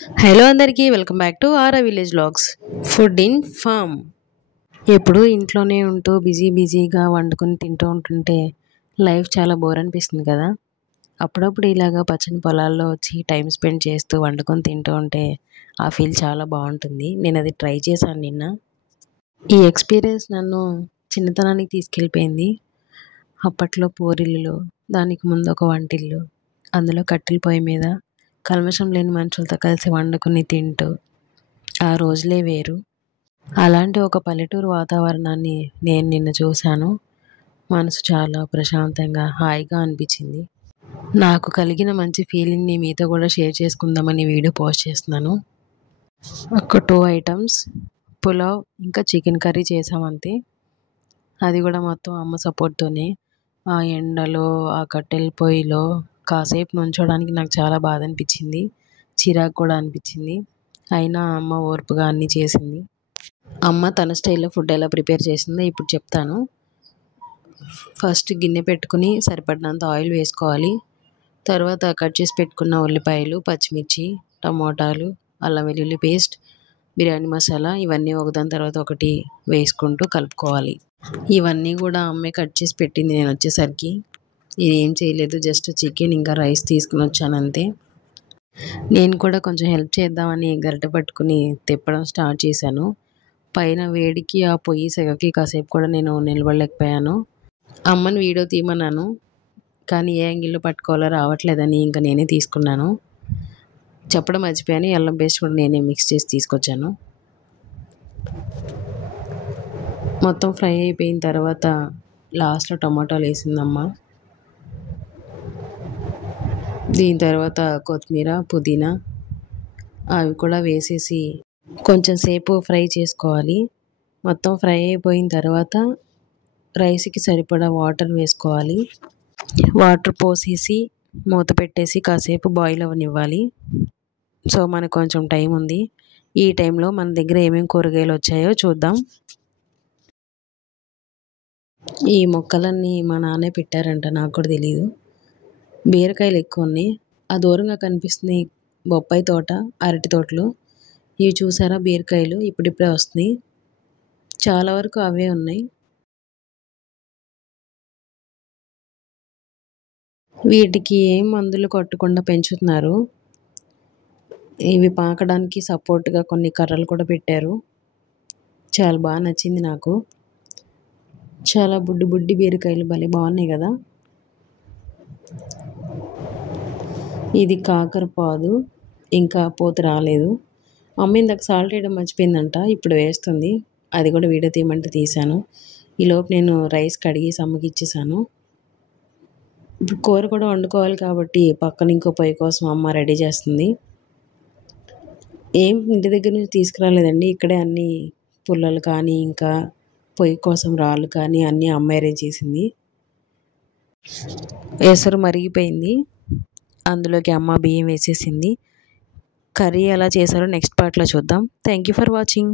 Hello అందరికీ welcome back to Aara village vlogs. Food in farm. ఎప్పుడూ ఇంట్లోనే ఉంటూ బిజీగా వండుకొని తింటూ ఉంటుంటే లైఫ్ చాలా బోర్ అనిపిస్తుంది కదా. అప్పుడప్పుడు ఇలాగా పచ్చని పొలాల్లో వచ్చి టైం స్పెండ్ చేస్తూ వండుకొని తింటూ ఉంటే ఆ ఫీల్ చాలా బాగుంటుంది. నేను అది ట్రై చేశాను నిన్న. ఈ ఎక్స్పీరియన్స్ నన్ను చిన్నతనానికి తీసుకెళ్ళిపోయింది. అప్పట్లో పూరిల్లులు, దానికి ముందు ఒక వంటిల్లు, అందులో కట్టెల పొయ్యి మీద కల్మషం లేని మనుషులతో కలిసి వండుకొని తింటూ ఆ రోజులే వేరు. అలాంటి ఒక పల్లెటూరు వాతావరణాన్ని నేను నిన్న చూశాను. మనసు చాలా ప్రశాంతంగా హాయిగా అనిపించింది. నాకు కలిగిన మంచి ఫీలింగ్ని మీతో కూడా షేర్ చేసుకుందామని వీడియో పోస్ట్ చేస్తున్నాను. ఒక 2 ఐటమ్స్ పులావ్ ఇంకా చికెన్ కర్రీ చేసామంతే. అది కూడా మొత్తం అమ్మ సపోర్ట్తోనే. ఆ ఎండలో ఆ కట్టెల పొయ్యిలో కాసేపు నుంచోడానికి నాకు చాలా బాధ అనిపించింది, చిరాకు కూడా అనిపించింది. అయినా అమ్మ ఓర్పుగా అన్నీ చేసింది. అమ్మ తన స్టైల్లో ఫుడ్ ఎలా ప్రిపేర్ చేసిందో ఇప్పుడు చెప్తాను. ఫస్ట్ గిన్నె పెట్టుకుని సరిపడినంత ఆయిల్ వేసుకోవాలి. తర్వాత కట్ చేసి పెట్టుకున్న ఉల్లిపాయలు, పచ్చిమిర్చి, టమోటాలు, అల్లం వెల్లుల్లి పేస్ట్, బిర్యానీ మసాలా ఇవన్నీ ఒకదాని తర్వాత ఒకటి వేసుకుంటూ కలుపుకోవాలి. ఇవన్నీ కూడా అమ్మే కట్ చేసి పెట్టింది నేను వచ్చేసరికి. ఏం చేయలేదు, జస్ట్ చికెన్ ఇంకా రైస్ తీసుకుని వచ్చాను అంతే. నేను కూడా కొంచెం హెల్ప్ చేద్దామని గరిటె పట్టుకుని తిప్పడం స్టార్ట్ చేశాను. పైన వేడికి ఆ పొయ్యి సెగకి కాసేపు కూడా నేను నిలబడలేకపోయాను. అమ్మని వీడియో తీయమన్నాను, కానీ ఏ యాంగిల్లో పట్టుకోవాలో రావట్లేదని ఇంకా నేనే తీసుకున్నాను. చెప్పడం మర్చిపోయాను, అల్లం పేస్ట్ కూడా నేనే మిక్స్ చేసి తీసుకొచ్చాను. మొత్తం ఫ్రై అయిపోయిన తర్వాత లాస్ట్లో టమాటాలు వేసిందమ్మ. దీని తర్వాత కొత్తిమీర, పుదీనా అవి కూడా వేసేసి కొంచెం సేపు ఫ్రై చేసుకోవాలి. మొత్తం ఫ్రై అయిపోయిన తర్వాత రైస్కి సరిపడా వాటర్ వేసుకోవాలి. వాటర్ పోసేసి మూత పెట్టేసి కాసేపు బాయిల్ అవ్వనివ్వాలి. సో మనకు కొంచెం టైం ఉంది. ఈ టైంలో మన దగ్గర ఏమేమి కూరగాయలు వచ్చాయో చూద్దాం. ఈ మొక్కలన్నీ మా నాన్నే పెట్టారంట, నాకు కూడా తెలీదు. బీరకాయలు ఎక్కువ ఉన్నాయి. ఆ దూరంగా కనిపిస్తున్నాయి బొప్పాయి తోట, అరటి తోటలు. ఇవి చూసారా బీరకాయలు ఇప్పుడిప్పుడే వస్తున్నాయి. చాలా వరకు అవే ఉన్నాయి. వీటికి ఏం మందులు కొట్టకుండా పెంచుతున్నారు. ఇవి పాకడానికి సపోర్ట్గా కొన్ని కర్రలు కూడా పెట్టారు. చాలా బాగా నచ్చింది నాకు. చాలా బుడ్డి బీరకాయలు భలే బాగున్నాయి కదా. ఇది కాకరపాదు, ఇంకా పూత రాలేదు. అమ్మ ఇందాక సాల్ట్ వేయడం మర్చిపోయిందంట, ఇప్పుడు వేస్తుంది. అది కూడా వీడియో తీయమంటే తీశాను. ఈలోపు నేను రైస్ కడిగి అమ్మకి ఇచ్చేసాను. ఇప్పుడు కూర కూడా వండుకోవాలి కాబట్టి పక్కన ఇంకో పొయ్యి కోసం అమ్మ రెడీ చేస్తుంది. ఏం ఇంటి దగ్గర నుంచి తీసుకురాలేదండి, ఇక్కడే అన్నీ పుల్లలు కానీ ఇంకా పొయ్యి కోసం రాళ్ళు కానీ అన్నీ అమ్మ అరేంజ్ చేసింది. ఎసరు మరిగిపోయింది, అందులోకి అమ్మ బియ్యం వేసేసింది. కర్రీ ఎలా చేశారో నెక్స్ట్ పార్ట్లో చూద్దాం. Thank you for watching.